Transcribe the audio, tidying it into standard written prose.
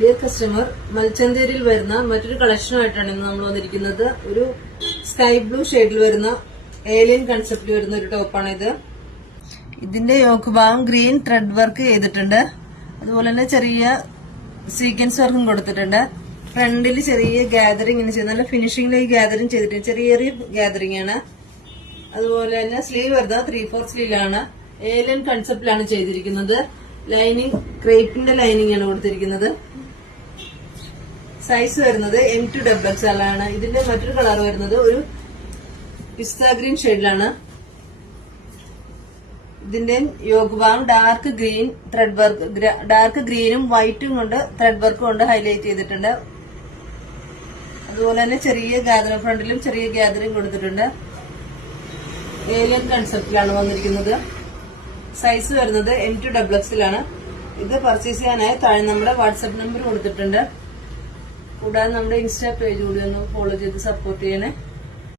Dear customer, മൽച്ചന്തേരിയിൽ വരുന്ന മറ്റൊരു കളക്ഷനുമായിട്ടാണ് ഇന്ന് നമ്മൾ വന്നിരിക്കുന്നത്. ഒരു സ്കൈ ബ്ലൂ ഷെയ്ഡിൽ വരുന്ന ഏലിയൻ കൺസെപ്റ്റിൽ വരുന്ന ഒരു ടോപ്പാണ് ഇത്. ഇതിന്റെ യോക്ക് ഭാഗം ഗ്രീൻ ത്രെഡ് വർക്ക് ചെയ്തിട്ടുണ്ട്. അതുപോലെ തന്നെ ചെറിയ സീക്വൻസ് വർക്കും കൊടുത്തിട്ടുണ്ട്. ഫ്രണ്ടിൽ ചെറിയ ഗാദറിംഗ് ചെയ്യുന്ന നല്ല ഫിനിഷിംഗിലേക്ക് ഗാദറിംഗ് ചെയ്തിട്ടുണ്ട്. ചെറിയ ചെറിയ ഗാദറിംഗ് ആണ്. അതുപോലെ തന്നെ സ്ലീവ് വരുന്നത് 3/4 സ്ലീവിലാണ്. ഏലിയൻ കൺസെപ്റ്റിലാണ് ചെയ്തിരിക്കുന്നത്. ലൈനിങ് ക്രേപ്പിന്റെ ലൈനിങ് ആണ് കൊടുത്തിരിക്കുന്നത്. സൈസ് വരുന്നത് M2 XXL ആണ്. ഇതിന്റെ മറ്റൊരു കളർ വരുന്നത് ഒരു പിസ്ത ഗ്രീൻ ഷെയ്ഡിലാണ്. ഇതിന്റെ യോക്ക് ഭാഗം dark green thread work, dark ഗ്രീനും വൈറ്റും കൊണ്ട് ത്രെഡ് വർക്ക് കൊണ്ട് ഹൈലൈറ്റ് ചെയ്തിട്ടുണ്ട്. അതുപോലെ തന്നെ ചെറിയ ഗാദറിംഗ്, ഫ്രണ്ടിലും ചെറിയ ഗാദറിംഗ് കൊടുത്തിട്ടുണ്ട്. ഏലിയൻ കൺസെപ്റ്റിലാണ് വന്നിരിക്കുന്നത്. സൈസ് വരുന്നത് M2 XXL ആണ്. ഇത് പർച്ചേസ് ചെയ്യാനായി താഴെ നമ്മുടെ വാട്സ്ആപ്പ് നമ്പർ കൊടുത്തിട്ടുണ്ട്. കൂടാതെ നമ്മുടെ ഇൻസ്റ്റാ പേജ് കൂടി ഒന്ന് ഫോളോ ചെയ്ത് സപ്പോർട്ട് ചെയ്യണേ.